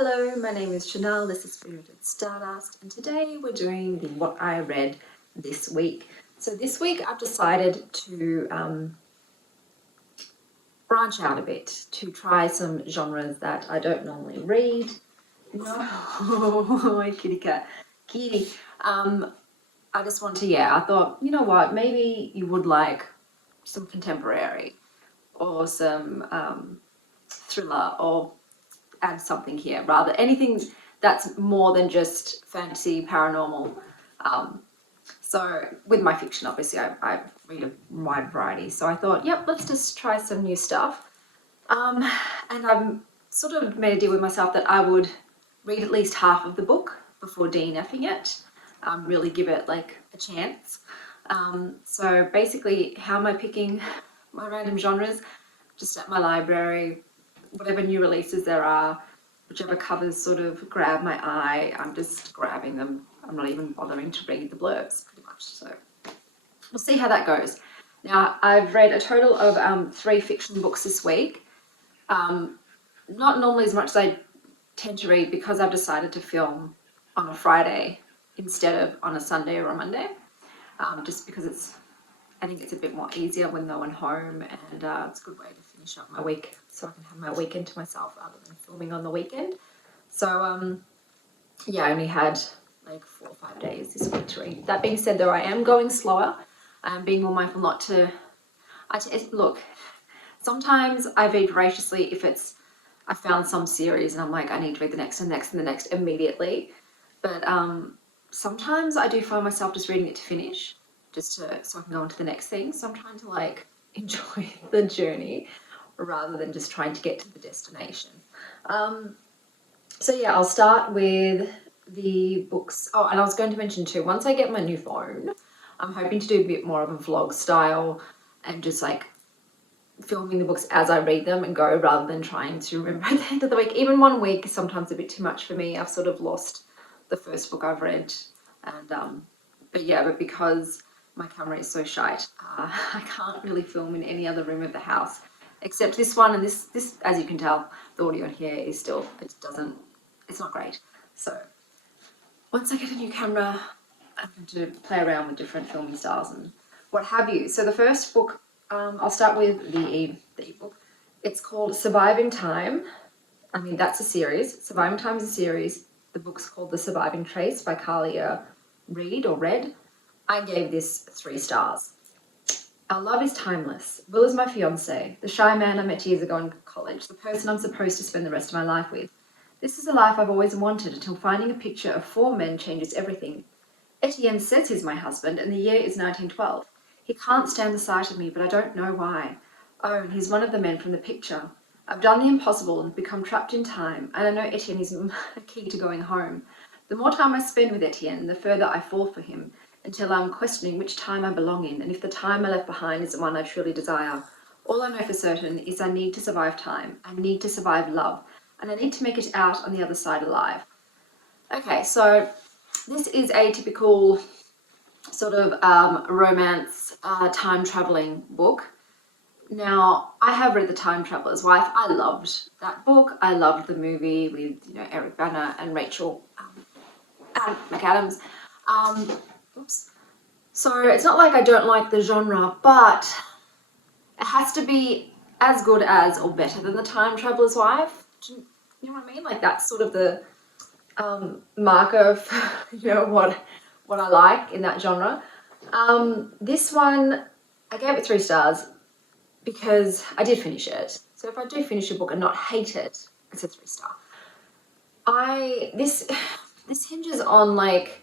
Hello, my name is Chanel, this is Spirited Stardust, and today we're doing the What I Read This Week. So this week I've decided to branch out a bit, to try some genres that I don't normally read. No, kitty cat, kitty. I just want to, I thought, you know what, maybe you would like some contemporary or some thriller, or add something here, rather anything that's more than just fantasy, paranormal. So with my fiction, obviously, I read a wide variety. So I thought, yep, let's just try some new stuff. And I've sort of made a deal with myself that I would read at least half of the book before DNFing it, really give it like a chance. So basically, how am I picking my random genres? Just at my library, whatever new releases there are, whichever covers sort of grab my eye, I'm just grabbing them. I'm not even bothering to read the blurbs, pretty much. So we'll see how that goes. Now, I've read a total of 3 fiction books this week. Not normally as much as I tend to read, because I've decided to film on a Friday instead of on a Sunday or a Monday, just because I think it's a bit more easier when no one's home, and it's a good way to finish up my week so I can have my weekend to myself rather than filming on the weekend. So I only had like 4 or 5 days this week to read. That being said, though, I am going slower. I'm being more mindful not to... Look, sometimes I read voraciously if I found some series and I'm like, I need to read the next and the next and the next immediately. But sometimes I do find myself just reading it to finish, so I can go on to the next thing. So I'm trying to like enjoy the journey rather than just trying to get to the destination. I'll start with the books. Oh, and I was going to mention too, once I get my new phone, I'm hoping to do a bit more of a vlog style and just like filming the books as I read them and go, rather than trying to remember at the end of the week. Even 1 week is sometimes a bit too much for me. I've sort of lost the first book I've read, and but because my camera is so shite, I can't really film in any other room of the house except this one, and this as you can tell, the audio here is still, it's not great. So once I get a new camera, I'm going to play around with different filming styles and what have you. So the first book, I'll start with the ebook. It's called Surviving Time. I mean, that's a series. Surviving Time is a series. The book's called The Surviving Trace by Carlia Reed or Red. I gave this 3 stars. Our love is timeless. Will is my fiancé, the shy man I met years ago in college, the person I'm supposed to spend the rest of my life with. This is a life I've always wanted, until finding a picture of 4 men changes everything. Etienne says he's my husband, and the year is 1912. He can't stand the sight of me, but I don't know why. Oh, and he's one of the men from the picture. I've done the impossible and become trapped in time, and I know Etienne is a key to going home. The more time I spend with Etienne, the further I fall for him, until I'm questioning which time I belong in, and if the time I left behind is the one I truly desire. All I know for certain is I need to survive time, I need to survive love, and I need to make it out on the other side alive. Okay, so this is a typical sort of romance, time-traveling book. Now, I have read The Time Traveler's Wife. I loved that book. I loved the movie with, Eric Bana and Rachel McAdams. So it's not like I don't like the genre, but it has to be as good as or better than The Time Traveler's Wife. You know what I mean? Like, that's sort of the marker of, what I like in that genre. This one, I gave it 3 stars because I did finish it. So if I do finish a book and not hate it, it's a 3-star. This hinges on like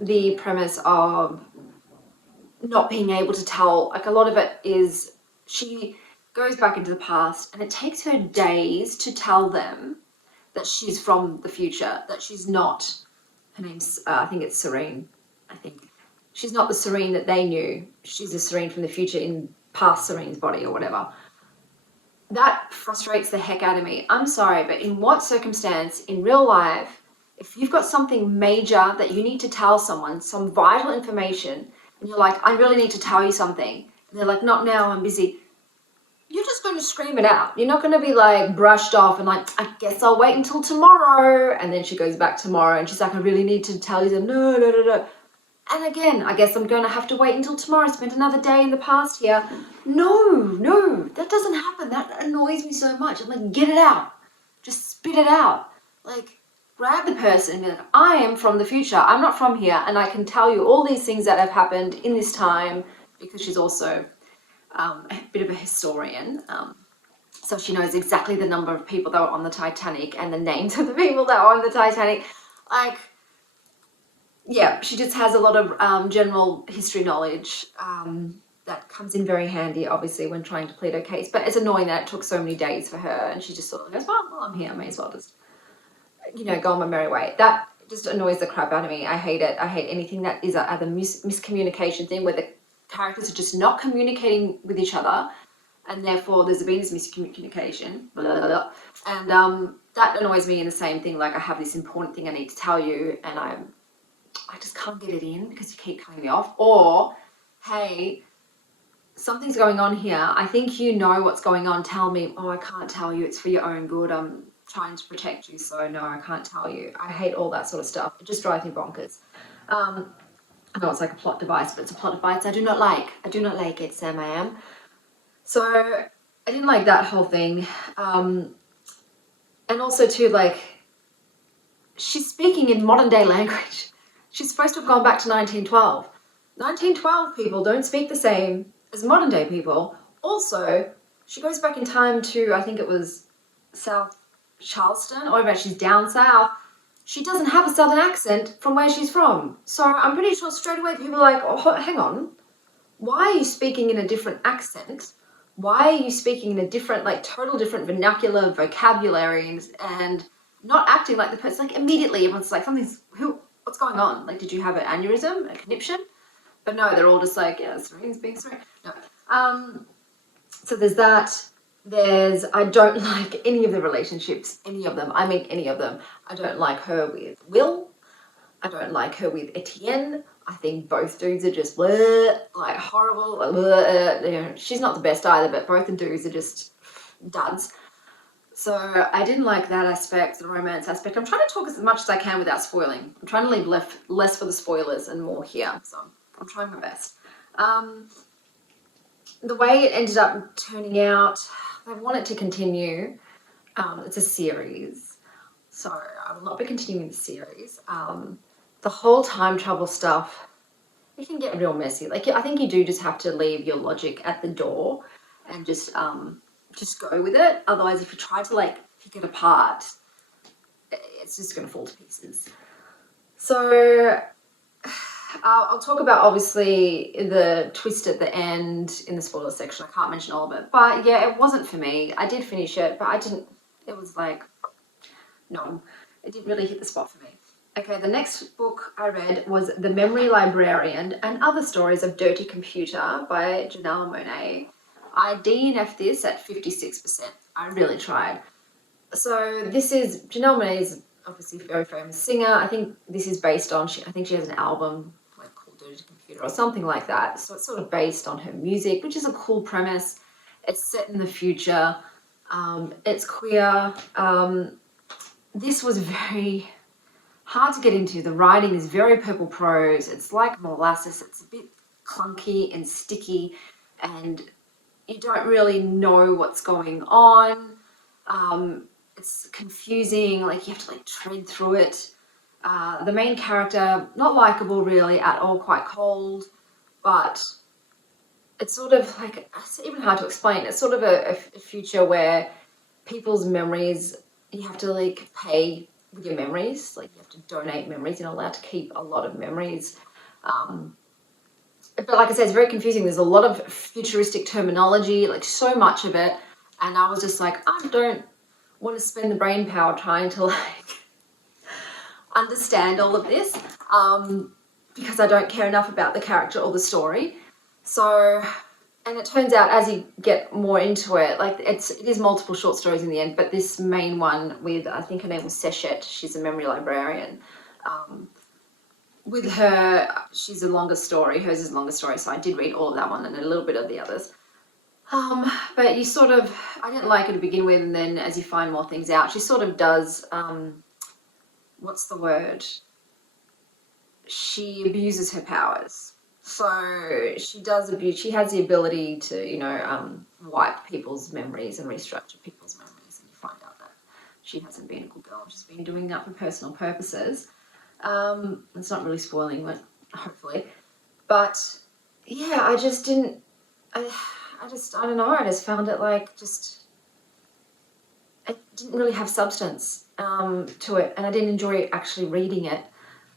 the premise of not being able to tell. Like, a lot of it is she goes back into the past and it takes her days to tell them that she's from the future, that she's not, her name's, I think it's Serene, she's not the Serene that they knew. She's a Serene from the future in past Serene's body or whatever. That frustrates the heck out of me. I'm sorry, but in what circumstance in real life, if you've got something major that you need to tell someone, some vital information, and you're like, I really need to tell you something, and they're like, not now, I'm busy. you're just going to scream it out. You're not going to be like brushed off and like, I guess I'll wait until tomorrow. And then she goes back tomorrow and she's like, I really need to tell you that no. And again, I guess I'm going to have to wait until tomorrow, spend another day in the past here. No, that doesn't happen. That annoys me so much. I'm like, get it out. Just spit it out. Like, grab the person and be like, I am from the future. I'm not from here. And I can tell you all these things that have happened in this time, because she's also a bit of a historian. So she knows exactly the number of people that were on the Titanic and the names of the people that were on the Titanic. Like, yeah, she just has a lot of general history knowledge that comes in very handy, obviously, when trying to plead her case. But it's annoying that it took so many days for her, and she just sort of goes, well, I'm here, I may as well just, go on my merry way. That just annoys the crap out of me. I hate it. I hate anything that is a miscommunication thing where the characters are just not communicating with each other, and therefore there's been this miscommunication. Blah, blah, blah. And that annoys me in the same thing, like I have this important thing I need to tell you, and I just can't get it in because you keep cutting me off. Or, hey, something's going on here. I think you know what's going on. Tell me. Oh, I can't tell you. It's for your own good. I'm trying to protect you, so no, I can't tell you. I hate all that sort of stuff. It just drives me bonkers. I know it's like a plot device, but it's a plot device I do not like. I do not like it, Sam, I am. So I didn't like that whole thing. And also too, like, she's speaking in modern day language. She's supposed to have gone back to 1912. 1912 people don't speak the same as modern day people. Also, she goes back in time to, I think it was South Charleston, or even she's down south. She doesn't have a southern accent from where she's from. So I'm pretty sure straight away people are like, oh, hang on. Why are you speaking in a different accent? Why are you speaking in a different, like, total different vernacular, vocabulary, and not acting like the person? Like, immediately everyone's like, what's going on? Like, did you have an aneurysm, a conniption? But no, they're all just like, yeah, Serene's being Serene. No. So there's that. I don't like any of the relationships, any of them. I mean, any of them. I don't like her with Will. I don't like her with Etienne. I think both dudes are just bleh, like horrible. Bleh. She's not the best either, but both the dudes are just duds. So I didn't like that aspect, the romance aspect. I'm trying to talk as much as I can without spoiling. I'm trying to leave less for the spoilers and more here. So I'm trying my best. The way it ended up turning out, I want it to continue. It's a series, so I will not be continuing the series. The whole time travel stuff, it can get real messy. Like, I think you do just have to leave your logic at the door and just go with it. Otherwise, if you try to, like, pick it apart, it's just going to fall to pieces. So I'll talk about, obviously, the twist at the end in the spoiler section. I can't mention all of it. But, yeah, it wasn't for me. I did finish it, but I didn't... It was like... No, it didn't really hit the spot for me. Okay, the next book I read was The Memory Librarian and Other Stories of Dirty Computer by Janelle Monáe. I DNF'd this at 56%. I really tried. So this is... Janelle Monáe's obviously a very famous singer. I think this is based on... I think she has an album like called Dirty Computer or something like that. So it's sort of based on her music, which is a cool premise. It's set in the future. It's queer. This was very... hard to get into. The writing is very purple prose. It's like molasses. It's a bit clunky and sticky, and you don't really know what's going on. It's confusing. Like, you have to, like, tread through it. The main character, not likable really at all, quite cold, but it's sort of like, it's even hard to explain. It's sort of a future where people's memories, you have to, like, pay with your memories. Like, you have to donate memories. You're not allowed to keep a lot of memories. But like I said, it's very confusing. There's a lot of futuristic terminology, like so much of it. And I was just like, I don't want to spend the brain power trying to, like, understand all of this, because I don't care enough about the character or the story. So, and it turns out as you get more into it, like, it is multiple short stories in the end, but this main one with, I think her name was Seshet, she's a memory librarian. With her, she's a longer story, hers is a longer story, so I did read all of that one and a little bit of the others. But you sort of, I didn't like her to begin with, and then as you find more things out, she sort of does, what's the word? She abuses her powers. So she does abuse, she has the ability to, you know, wipe people's memories and restructure people's memories, and you find out that she hasn't been a good girl. She's been doing that for personal purposes. It's not really spoiling it, hopefully. But yeah, I just didn't, I don't know, I just found it like, it didn't really have substance to it, and I didn't enjoy actually reading it.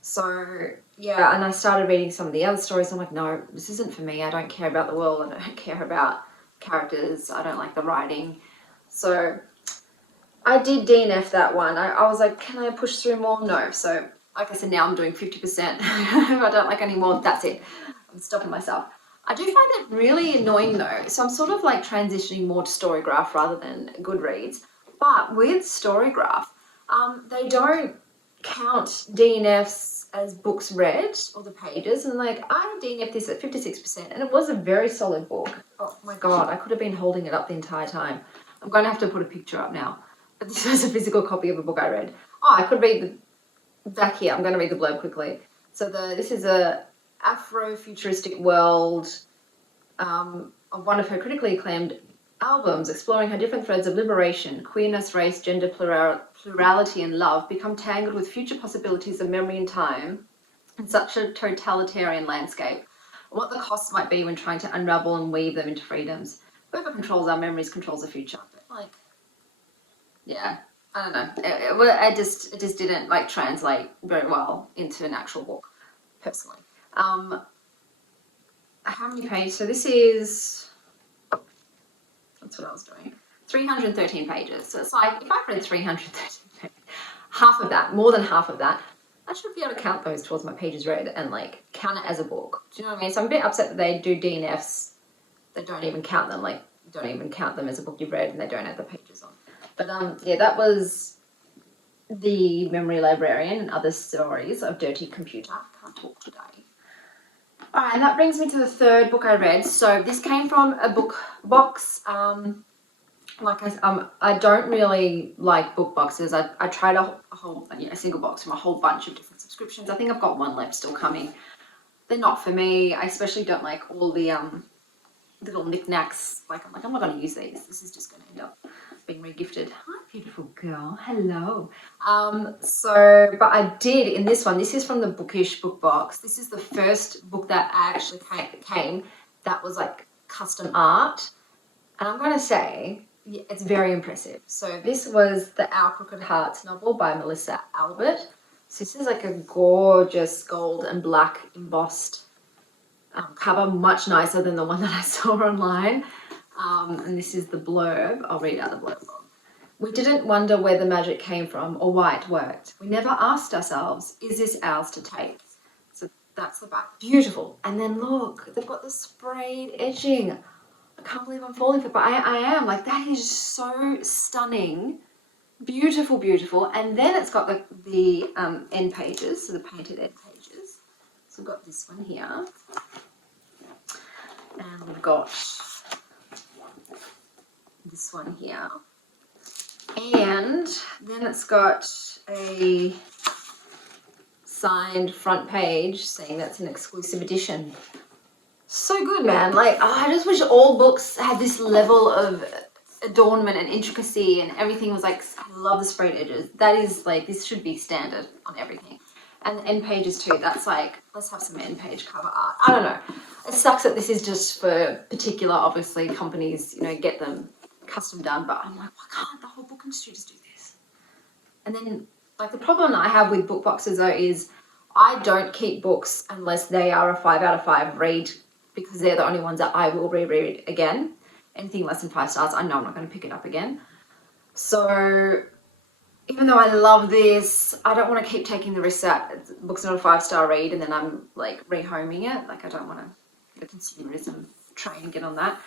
So yeah, and I started reading some of the other stories. I'm like, no, this isn't for me. I don't care about the world. I don't care about characters. I don't like the writing. So I did DNF that one. I was like, can I push through more? No. So like I said, now I'm doing 50%. If I don't like any more, that's it. I'm stopping myself. I do find it really annoying though. So I'm sort of like transitioning more to Storygraph rather than Goodreads. But with Storygraph, they don't count DNFs as books read or the pages, and like I DNF'd this at 56%, and it was a very solid book. Oh my god, I could have been holding it up the entire time. I'm going to have to put a picture up now. But this was a physical copy of a book I read. Oh, I could read the back here. I'm going to read the blurb quickly. So this is a Afro-futuristic world of one of her critically acclaimed albums, exploring how different threads of liberation, queerness, race, gender plurality, and love become tangled with future possibilities of memory and time in such a totalitarian landscape. What the costs might be when trying to unravel and weave them into freedoms. Whoever controls our memories controls the future. But like, yeah, I don't know. It just didn't like translate very well into an actual book, personally. How many pages? So this is, that's what I was doing. 313 pages. So it's like, if I've read 313 pages, half of that, more than half of that, I should be able to count those towards my pages read and like count it as a book. Do you know what I mean? So I'm a bit upset that they do DNFs. They don't even count them, like don't even count them as a book you've read, and they don't add the pages on. But yeah, that was The Memory Librarian and Other Stories of Dirty Computer. Can't talk today. All right, and that brings me to the third book I read. So this came from a book box. Like I don't really like book boxes. I tried a single box from a whole bunch of different subscriptions. I think I've got one left still coming. They're not for me. I especially don't like all the little knickknacks. Like I'm not going to use these. This is just going to end up being regifted. Hi, beautiful girl. Hello. But I did in this one. This is from the Bookish book box. This is the first book that actually came that was like custom art, and I'm going to say, yeah, it's very impressive. So this was the Our Crooked Hearts novel by Melissa Albert. So this is like a gorgeous gold and black embossed cover, much nicer than the one that I saw online. And this is the blurb. I'll read out the blurb. We didn't wonder where the magic came from or why it worked. We never asked ourselves, is this ours to take? So that's the back. Beautiful. And then look, they've got the sprayed edging. I can't believe I'm falling for it, but I am. Like, that is so stunning. Beautiful, beautiful. And then it's got the end pages, so the painted end pages. So we've got this one here. And we've got this one here. And then it's got a signed front page saying that's an exclusive edition. So good, man. Like, I just wish all books had this level of adornment and intricacy, and everything was like, I love the sprayed edges. That is like, this should be standard on everything. And the end pages too, that's like, let's have some end page cover art. I don't know. It sucks that this is just for particular, obviously, companies, you know, get them custom done, but I'm like, why can't the whole book industry just do this? And then, like, the problem that I have with book boxes though is I don't keep books unless they are a 5 out of 5 read, because they're the only ones that I will reread again. Anything less than 5 stars, I know I'm not going to pick it up again. So even though I love this, I don't want to keep taking the risk that the book's not a 5-star read and then I'm like rehoming it. Like, I don't want to, the consumerism train, get on that.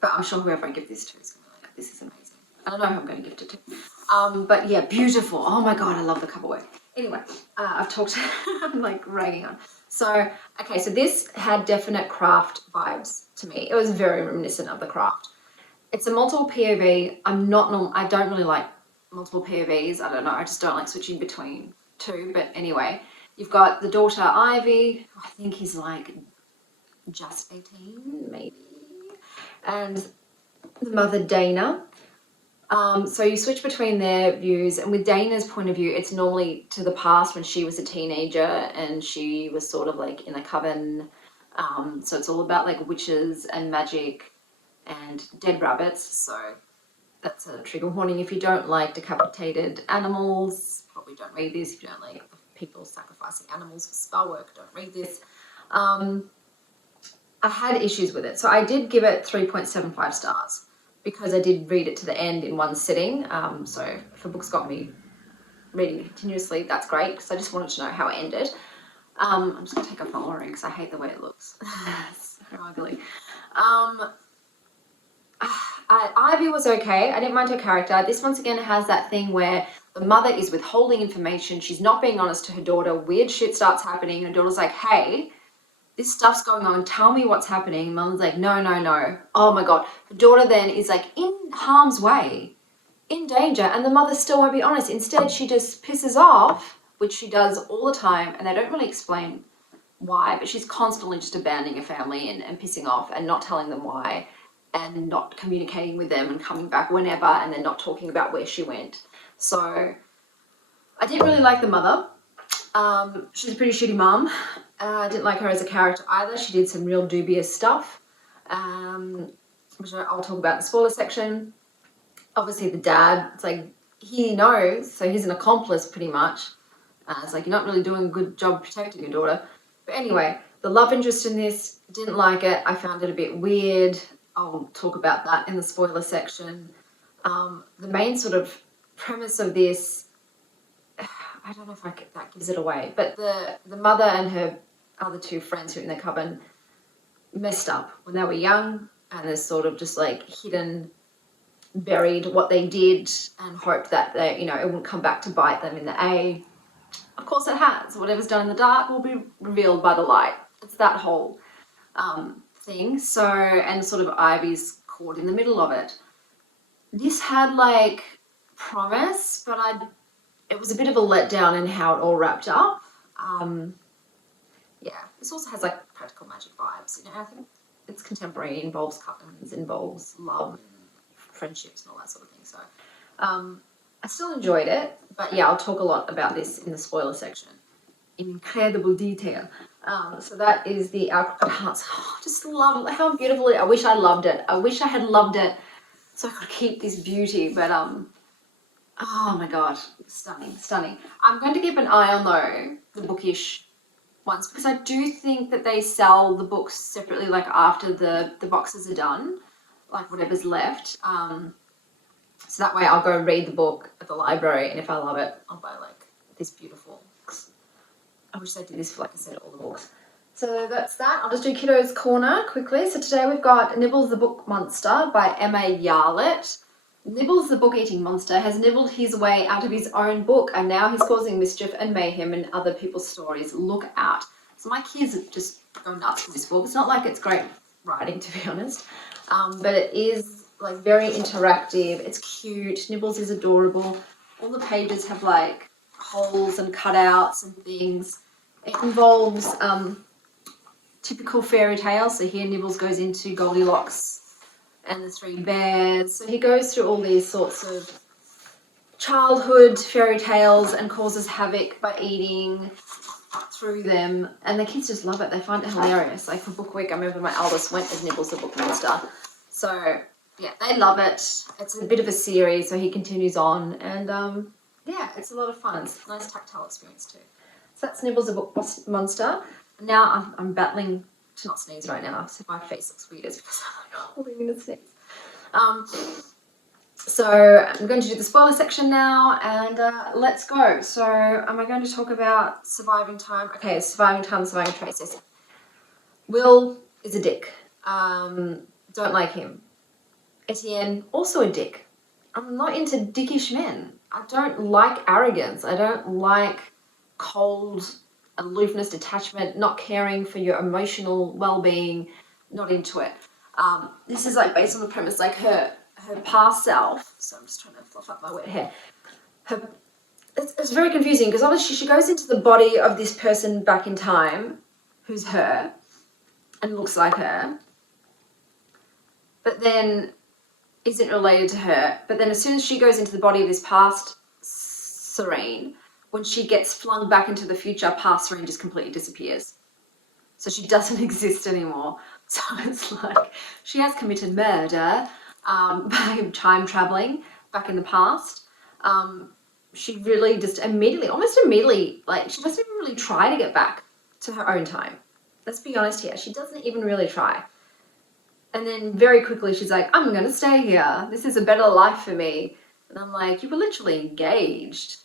But I'm sure whoever I give this to is going to be like, this is amazing. I don't know who I'm going to gift it to. But yeah, beautiful. Oh my God, I love the cover work. Anyway, I've talked, I'm like ragging on. So, okay, so this had definite craft vibes to me. It was very reminiscent of the craft. It's a multiple POV. I don't really like multiple POVs. I don't know. I just don't like switching between two. But anyway, you've got the daughter Ivy. I think he's like just 18, maybe. And the mother Dana. So you switch between their views, and with Dana's point of view, it's normally to the past when she was a teenager and she was sort of like in a coven. So it's all about like witches and magic and dead rabbits. So that's a trigger warning. If you don't like decapitated animals, probably don't read this. If you don't like people sacrificing animals for spell work, don't read this. I had issues with it. So I did give it 3.75 stars. Because I did read it to the end in one sitting. So if a book's got me reading continuously, that's great, because I just wanted to know how it ended. I'm just going to take off my orange because I hate the way it looks. It's so ugly. Ivy was okay. I didn't mind her character. This once again has that thing where the mother is withholding information. She's not being honest to her daughter. Weird shit starts happening. Her daughter's like, hey, this stuff's going on, tell me what's happening. Mum's like, no. Oh my God. The daughter then is like in harm's way, in danger, and the mother still won't be honest. Instead, she just pisses off, which she does all the time, and they don't really explain why, but she's constantly just abandoning her family and pissing off and not telling them why and not communicating with them and coming back whenever and then not talking about where she went. So I didn't really like the mother. She's a pretty shitty mum. I didn't like her as a character either. She did some real dubious stuff, which I'll talk about in the spoiler section. Obviously the dad, it's like, he knows, so he's an accomplice pretty much. It's like, you're not really doing a good job protecting your daughter. But anyway, the love interest in this, didn't like it. I found it a bit weird. I'll talk about that in the spoiler section. The main sort of premise of this, I don't know if that gives it away, but the mother and her other two friends who are in the coven messed up when they were young, and they're sort of just like hidden, buried what they did and hoped that they, it wouldn't come back to bite them in the A. Of course it has. Whatever's done in the dark will be revealed by the light. It's that whole thing. So, and sort of Ivy's caught in the middle of it. This had like promise, but it was a bit of a letdown in how it all wrapped up. Yeah, this also has like practical magic vibes. I think it's contemporary, involves covens, involves love and friendships and all that sort of thing. So I still enjoyed it, but yeah, I'll talk a lot about this in the spoiler section in incredible detail. So that is the Our Crooked Hearts. Oh, I just love how beautiful it is. I wish I loved it. I wish I had loved it so I could keep this beauty, but oh my God, stunning. I'm going to keep an eye on though the bookish ones, because I do think that they sell the books separately, like after the boxes are done, like whatever's left. So that way I'll go read the book at the library, and if I love it, I'll buy like this beautiful books. I wish they did this for, like I said, all the books. So that's that. I'll just do Kiddo's Corner quickly. So today we've got Nibbles the Book Monster by Emma Yarlett. Nibbles the book-eating monster has nibbled his way out of his own book, and now he's causing mischief and mayhem in other people's stories. Look out. So my kids just go nuts for this book. It's not like it's great writing, to be honest, but it is like very interactive. It's cute. Nibbles is adorable. All the pages have like holes and cutouts and things. It involves typical fairy tales. So here Nibbles goes into Goldilocks and the Three Bears. So he goes through all these sorts of childhood fairy tales and causes havoc by eating through them. And the kids just love it. They find it hilarious. Like for book week, I remember my eldest went as Nibbles the Book Monster. So yeah, they love it. It's a bit of a series, so he continues on. And yeah, it's a lot of fun. It's a nice tactile experience too. So that's Nibbles the Book Monster. Now I'm battling to not sneeze right now, so my face looks weird, it's because I'm like holding in a sneeze. So I'm going to do the spoiler section now, and let's go. So am I going to talk about Surviving Time? Okay, Surviving Time, Surviving Traces. Will is a dick. Don't like him. Etienne, also a dick. I'm not into dickish men. I don't like arrogance. I don't like cold aloofness, detachment, not caring for your emotional well-being, not into it. This is like based on the premise, like her past self. So I'm just trying to fluff up my wet hair. It's very confusing because obviously she goes into the body of this person back in time, who's her, and looks like her, but then isn't related to her. But then as soon as she goes into the body of this past Serene, when she gets flung back into the future, past Serene just completely disappears. So she doesn't exist anymore. So it's like she has committed murder by time traveling back in the past. She really just almost immediately, like she doesn't even really try to get back to her own time. Let's be honest here. She doesn't even really try. And then very quickly she's like, I'm going to stay here. This is a better life for me. And I'm like, you were literally engaged.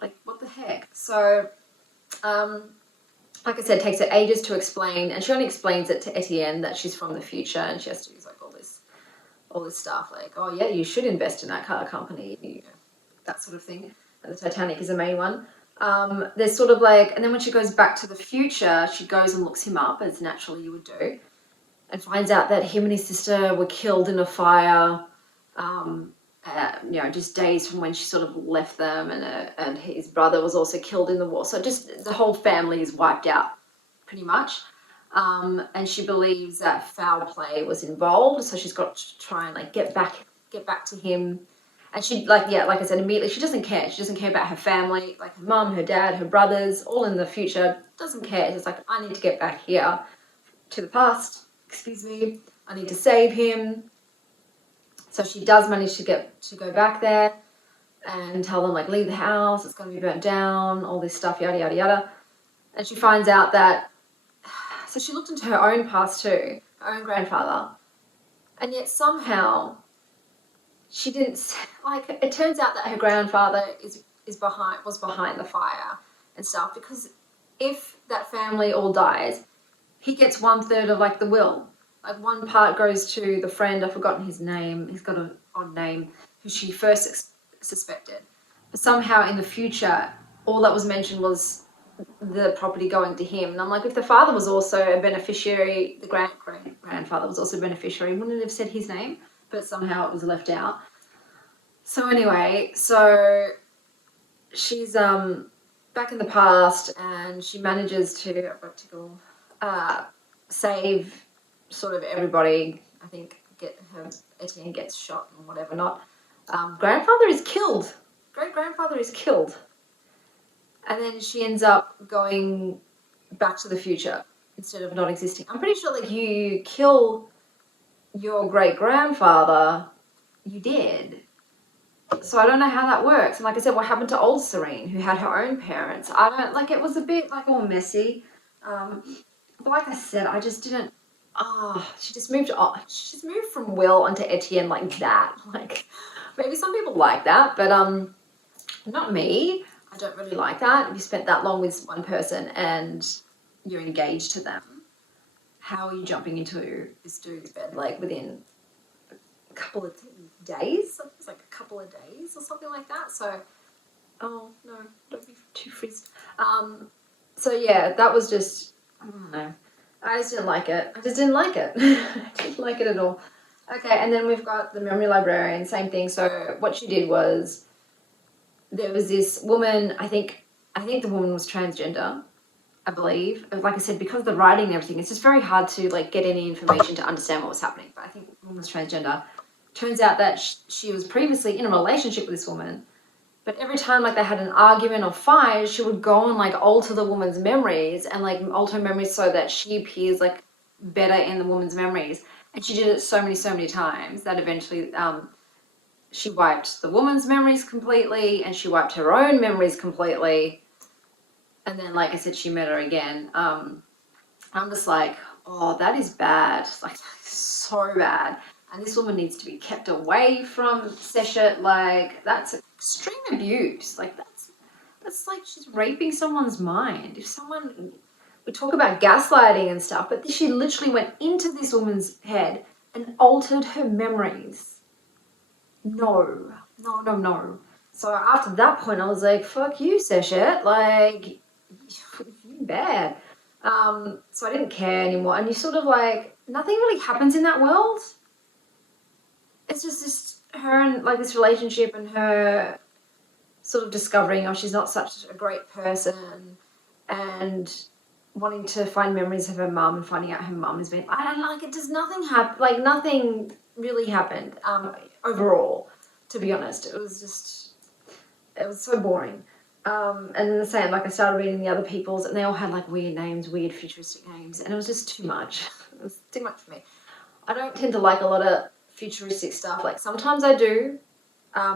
Like, what the heck? So, like I said, it takes her ages to explain. And she only explains it to Etienne that she's from the future. And she has to use like all this stuff. Like, oh yeah, you should invest in that car company. You know, that sort of thing. And the Titanic is the main one. There's sort of like, and then when she goes back to the future, she goes and looks him up, as naturally you would do, and finds out that him and his sister were killed in a fire, just days from when she sort of left them, and his brother was also killed in the war. So just the whole family is wiped out, pretty much. And she believes that foul play was involved, so she's got to try and like get back to him. And she, like I said, immediately, she doesn't care. She doesn't care about her family, like her mum, her dad, her brothers, all in the future. Doesn't care. She's like, I need to get back here to the past. Excuse me. I need to save him. So she does manage to go back there and tell them, like, leave the house. It's going to be burnt down, all this stuff, yada, yada, yada. And she finds out that, so she looked into her own past too, her own grandfather. And yet somehow she didn't, like, it turns out that her grandfather was behind the fire and stuff, because if that family all dies, he gets 1/3 of like the will. Like one part goes to the friend, I've forgotten his name, he's got an odd name, who she first suspected. But somehow in the future, all that was mentioned was the property going to him. And I'm like, if the father was also a beneficiary, the grandfather was also a beneficiary, wouldn't it have said his name? But somehow it was left out. So anyway, so she's back in the past, and she manages to save sort of everybody. I think Etienne gets shot and whatever not. Grandfather is killed. Great-grandfather is killed. And then she ends up going back to the future instead of not existing. I'm pretty sure like you kill your great-grandfather, you did. So I don't know how that works. And like I said, what happened to old Serene, who had her own parents? I don't, like, it was a bit like all messy. But like I said, I just didn't, she just moved from Will onto Etienne like that. Like, maybe some people like that, but not me. I don't really like that. If you spent that long with one person and you're engaged to them, how are you jumping into this dude's bed like within a couple of days? It's like a couple of days or something like that. So, oh no, don't be too frizzed. So yeah, that was just, I don't know. I just didn't like it. I didn't like it at all. Okay, and then we've got the memory librarian, same thing. So what she did was, there was this woman, I think the woman was transgender, I believe. Like I said, because of the writing and everything, it's just very hard to like get any information to understand what was happening. But I think the woman was transgender. Turns out that she was previously in a relationship with this woman, but every time like they had an argument or fight, she would go and like alter the woman's memories and like alter memories so that she appears like better in the woman's memories. And she did it so many times that eventually she wiped the woman's memories completely, and she wiped her own memories completely. And then, like I said, she met her again. I'm just like, oh, that is bad. Like, so bad. And this woman needs to be kept away from Seshet. Like, that's extreme abuse. Like, that's like she's raping someone's mind. We talk about gaslighting and stuff, but she literally went into this woman's head and altered her memories. No. So after that point, I was like, fuck you, Seshet. Like, if you something bad. So I didn't care anymore. And you sort of like, nothing really happens in that world. It's just her and like this relationship and her sort of discovering, oh, she's not such a great person, and wanting to find memories of her mum and finding out her mum has been, I don't like it, does nothing happen, like nothing really happened overall, to be honest. It was so boring. And then the same, like I started reading the other people's and they all had like weird names, weird futuristic names, and it was just too much. It was too much for me. I don't tend to like a lot of futuristic stuff. Like sometimes I do,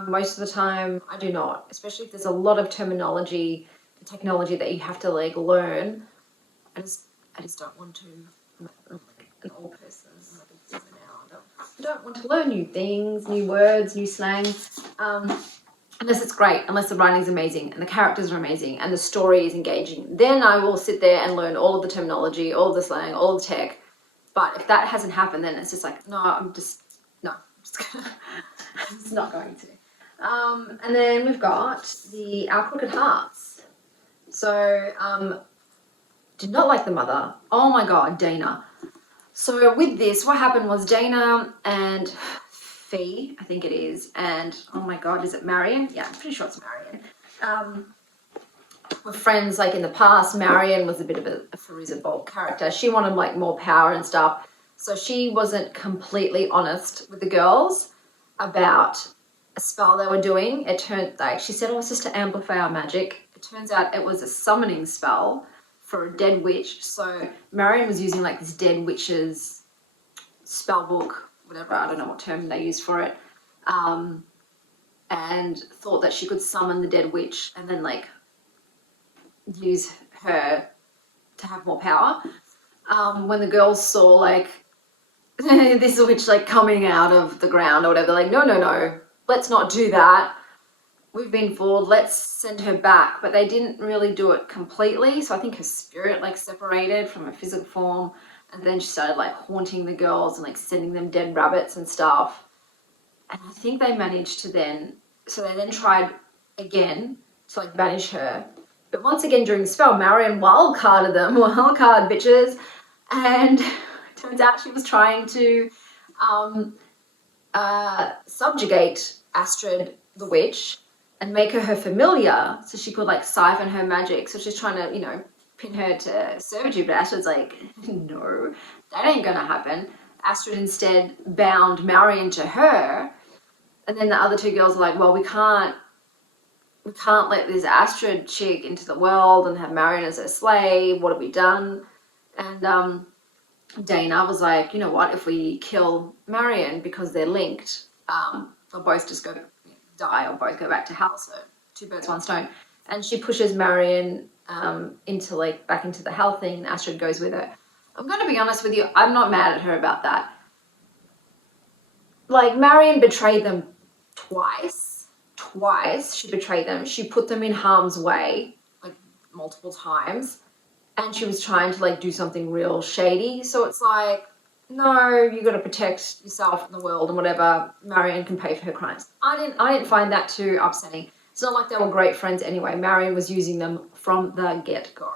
most of the time I do not, especially if there's a lot of terminology and technology that you have to like learn. I just don't want to, I'm like an old person, I'm like a boomer now. I don't want to learn new things, new words, new slang, unless it's great, unless the writing's amazing and the characters are amazing and the story is engaging. Then I will sit there and learn all of the terminology, all of the slang, all of the tech. But if that hasn't happened, then it's just like, no, I'm just not going to. And then we've got Our Crooked Hearts. So, did not like the mother. Oh my God, Dana. So with this, what happened was Dana and Fee, I think it is, and oh my God, is it Marion? Yeah, I'm pretty sure it's Marion. Were friends like in the past. Marion was a bit of a Fairuza Balk character. She wanted like more power and stuff. So she wasn't completely honest with the girls about a spell they were doing. It turned, like she said, oh, it's just to amplify our magic. It turns out it was a summoning spell for a dead witch. So Marion was using like this dead witch's spell book, whatever, I don't know what term they used for it, and thought that she could summon the dead witch and then like use her to have more power. When the girls saw like this witch like coming out of the ground or whatever, they're like, no, let's not do that. We've been fooled, let's send her back. But they didn't really do it completely. So I think her spirit like separated from her physical form, and then she started like haunting the girls and like sending them dead rabbits and stuff. And I think they managed to they then tried again to like banish her. But once again during the spell, Marion wildcarded them, wildcard bitches, and turns out she was trying to subjugate Astrid the witch and make her familiar so she could like siphon her magic. So she's trying to, you know, pin her to servitude, but Astrid's like, no, that ain't gonna happen. Astrid instead bound Marion to her, and then the other two girls are like, well, we can't let this Astrid chick into the world and have Marion as her slave. What have we done? And Dana was like, you know what, if we kill Marion because they're linked, they'll both just go die or both go back to hell. So two birds, one stone. And she pushes Marion into like back into the hell thing, and Astrid goes with her. I'm going to be honest with you, I'm not mad at her about that. Like Marion betrayed them twice she betrayed them. She put them in harm's way like multiple times, and she was trying to like do something real shady. So it's like, no, you got to protect yourself and the world and whatever. Marion can pay for her crimes. I didn't find that too upsetting. It's not like they were great friends anyway. Marion was using them from the get-go.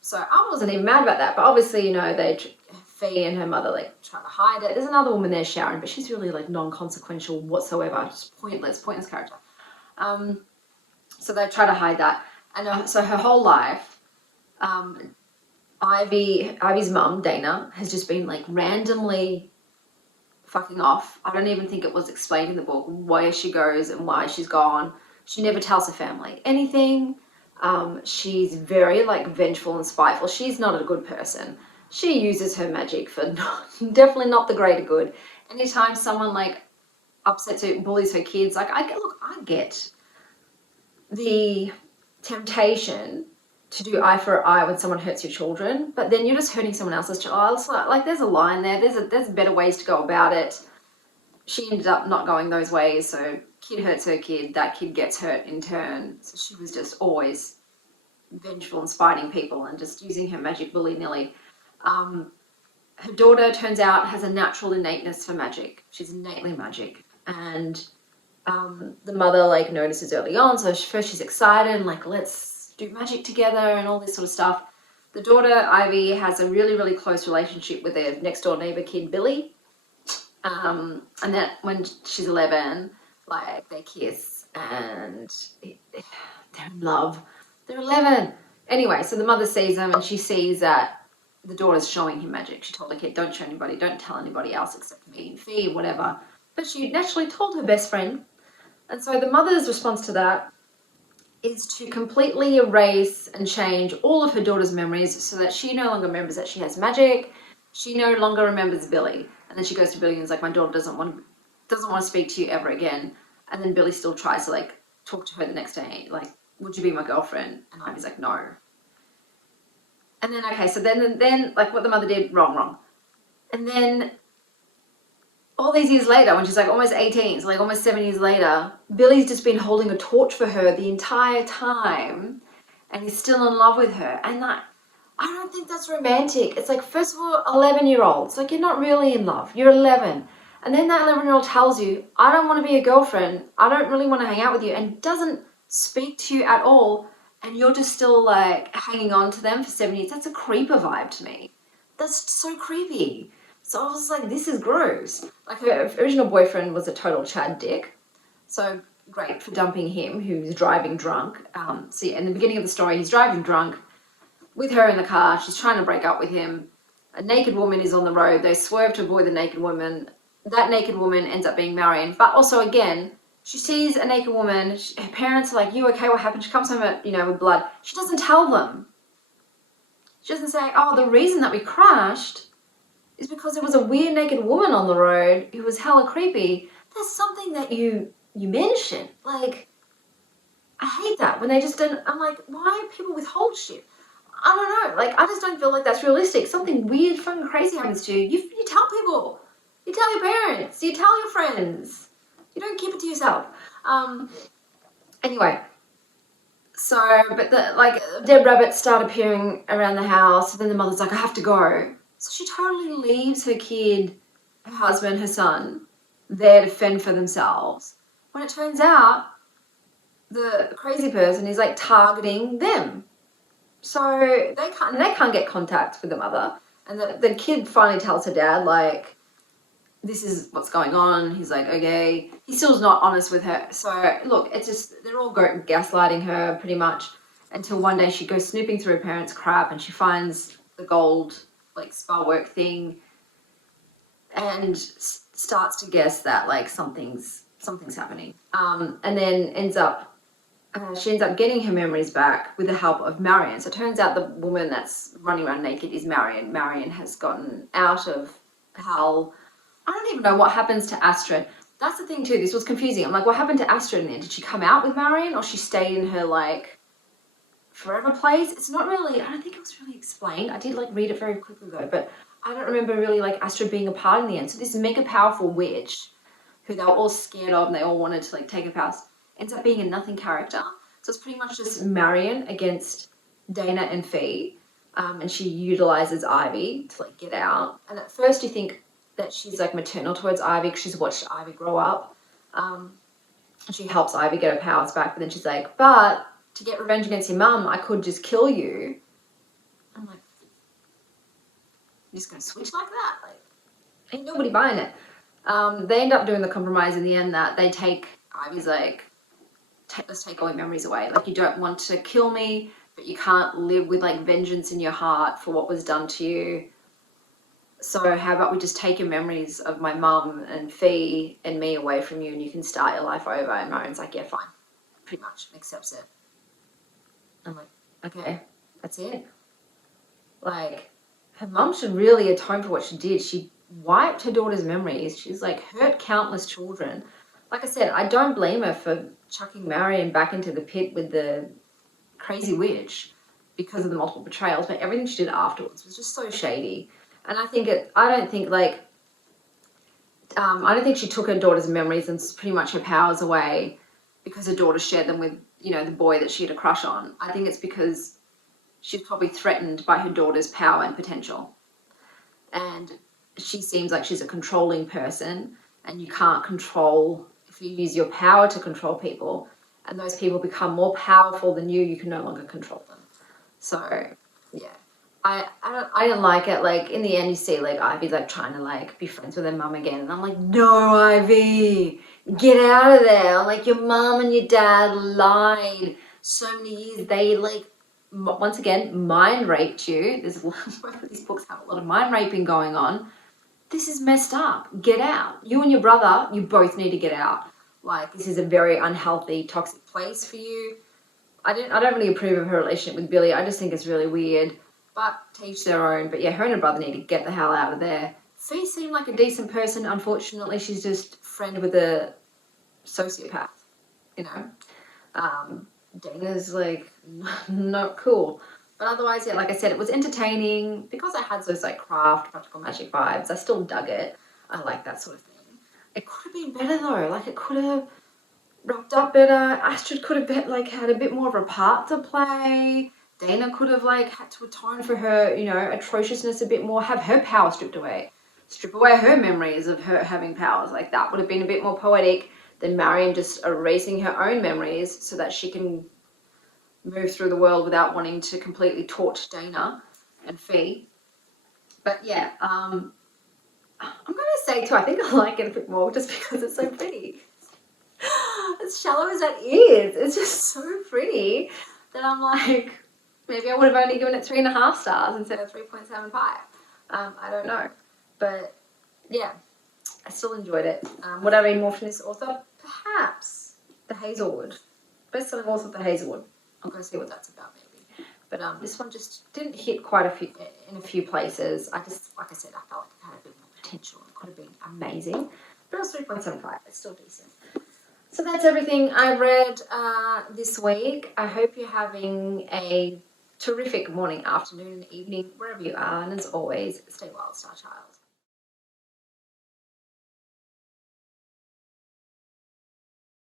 So I wasn't even mad about that. But obviously, you know, Fee and her mother like try to hide it. There's another woman there, Sharon, but she's really like non-consequential whatsoever. Just pointless character. So they try to hide that. And so her whole life, Ivy's mum, Dana, has just been like randomly fucking off. I don't even think it was explained in the book where she goes and why she's gone. She never tells her family anything. She's very like vengeful and spiteful. She's not a good person. She uses her magic for definitely not the greater good. Anytime someone like upsets her, bullies her kids, like I get the temptation to do eye for eye when someone hurts your children, but then you're just hurting someone else's child. So, like there's a line there. There's better ways to go about it. She ended up not going those ways, so kid hurts her kid, that kid gets hurt in turn. So she was just always vengeful and spiting people and just using her magic willy-nilly. Her daughter, turns out, has a natural innateness for magic. She's innately magic. And the mother like notices early on, so first she's excited and like, let's do magic together and all this sort of stuff. The daughter, Ivy, has a really, really close relationship with their next door neighbor kid, Billy. And then when she's 11, like, they kiss and they're in love. They're 11. Anyway, so the mother sees them and she sees that the daughter's showing him magic. She told the kid, don't show anybody, don't tell anybody else except me and Fee, whatever. But she naturally told her best friend. And so the mother's response to that is to completely erase and change all of her daughter's memories so that she no longer remembers that she has magic. She no longer remembers Billy. And then she goes to Billy and is like, my daughter doesn't want to speak to you ever again. And then Billy still tries to like talk to her the next day, like, would you be my girlfriend? And Ivy's like, no. And then, okay, so then like what the mother did, wrong. And then all these years later, when she's like almost 18, so like almost 7 years later, Billy's just been holding a torch for her the entire time and he's still in love with her. And like, I don't think that's romantic. It's like, first of all, 11-year-olds, like, you're not really in love. You're 11. And then that 11-year-old tells you, I don't want to be a girlfriend. I don't really want to hang out with you, and doesn't speak to you at all. And you're just still like hanging on to them for 7 years. That's a creeper vibe to me. That's so creepy. So I was like, this is gross. Like, her original boyfriend was a total Chad dick. So great for dumping him, who's driving drunk. So yeah, in the beginning of the story, he's driving drunk with her in the car. She's trying to break up with him. A naked woman is on the road. They swerve to avoid the naked woman. That naked woman ends up being Marion. But also, again, she sees a naked woman. Her parents are like, you okay? What happened? She comes home, with blood. She doesn't tell them. She doesn't say, oh, the reason that we crashed is because there was a weird naked woman on the road who was hella creepy. That's something that you mention. Like, I hate that when they just don't. I'm like, why do people withhold shit? I don't know. Like, I just don't feel like that's realistic. Something weird, fucking crazy happens to you. You tell people. You tell your parents. You tell your friends. You don't keep it to yourself. Anyway. So, but dead rabbits start appearing around the house. Then the mother's like, I have to go. So she totally leaves her kid, her husband, her son, there to fend for themselves. When it turns out, the crazy person is like targeting them. So they can't get contact with the mother. And the kid finally tells her dad, like, this is what's going on. He's like, okay. He still's not honest with her. So look, it's just, they're all gaslighting her pretty much until one day she goes snooping through her parents' crap and she finds the gold, like, spell work thing and starts to guess that, like, something's happening. And then she ends up getting her memories back with the help of Marion. So it turns out the woman that's running around naked is Marion. Marion has gotten out of hell. I don't even know what happens to Astrid. That's the thing too. This was confusing. I'm like, what happened to Astrid in there? Did she come out with Marion or she stayed in her, like, forever place? It's not really, I don't think it was really explained. I did, like, read it very quickly though, but I don't remember really, like, Astrid being a part in the end. So this mega powerful witch who they were all scared of and they all wanted to, like, take her past ends up being a nothing character. So it's pretty much just Marion against Dana and Fee. And she utilizes Ivy to, like, get out. And at first you think that she's, like, maternal towards Ivy because she's watched Ivy grow up. And she helps Ivy get her powers back. But then she's like, but to get revenge against your mum, I could just kill you. I'm like, you're just going to switch like that? Like, ain't nobody buying it. They end up doing the compromise in the end that they take, Ivy's like, let's take all your memories away. Like, you don't want to kill me, but you can't live with, like, vengeance in your heart for what was done to you. So how about we just take your memories of my mum and Fee and me away from you and you can start your life over? And Marion's like, yeah, fine. Pretty much accepts it. I'm like, okay, that's it. Like, her mum should really atone for what she did. She wiped her daughter's memories. She's, like, hurt countless children. Like I said, I don't blame her for chucking Marion back into the pit with the crazy witch because of the multiple betrayals, but everything she did afterwards was just so shady. And I don't think she took her daughter's memories and pretty much her powers away because her daughter shared them with, the boy that she had a crush on. I think it's because she's probably threatened by her daughter's power and potential. And she seems like she's a controlling person and you can't control, if you use your power to control people, and those people become more powerful than you can no longer control them. So yeah. I didn't like it. Like in the end you see like Ivy like trying to like be friends with her mum again, and I'm like, no, Ivy, get out of there. I'm like, your mum and your dad lied so many years. They like once again mind raped you. There's both of these books have a lot of mind raping going on. This is messed up. Get out. You and your brother, you both need to get out. Like this is a very unhealthy, toxic place for you. I don't really approve of her relationship with Billy. I just think it's really weird. But to each their own. But yeah, her and her brother need to get the hell out of there. Fee seemed like a decent person. Unfortunately, she's just friend with a sociopath. You know, Dana's like not cool. But otherwise, yeah, like I said, it was entertaining because I had those like craft, practical magic vibes. I still dug it. I like that sort of thing. It could have been better though. Like it could have wrapped up better. Astrid could have been, like had a bit more of a part to play. Dana could have like had to atone for her, you know, atrociousness a bit more, have her power stripped away. Strip away her memories of her having powers. Like that would have been a bit more poetic than Marion just erasing her own memories so that she can move through the world without wanting to completely torch Dana and Fee. But yeah, I'm gonna say too, I think I like it a bit more just because it's so pretty. As shallow as that is, it's just so pretty that I'm like, maybe I would have only given it 3.5 stars instead of 3.75. I don't know. But yeah, I still enjoyed it. Would I read more from this author? Perhaps The Hazelwood. Best-selling author The Hazelwood. I'm going to see what that's about maybe. But this one just didn't hit quite in a few places. I just, like I said, I felt like it had a bit more potential. It could have been amazing. But it was 3.75. It's still decent. So that's everything I read this week. I hope you're having a terrific morning, afternoon, evening, wherever you are. And as always, stay wild, Star Child.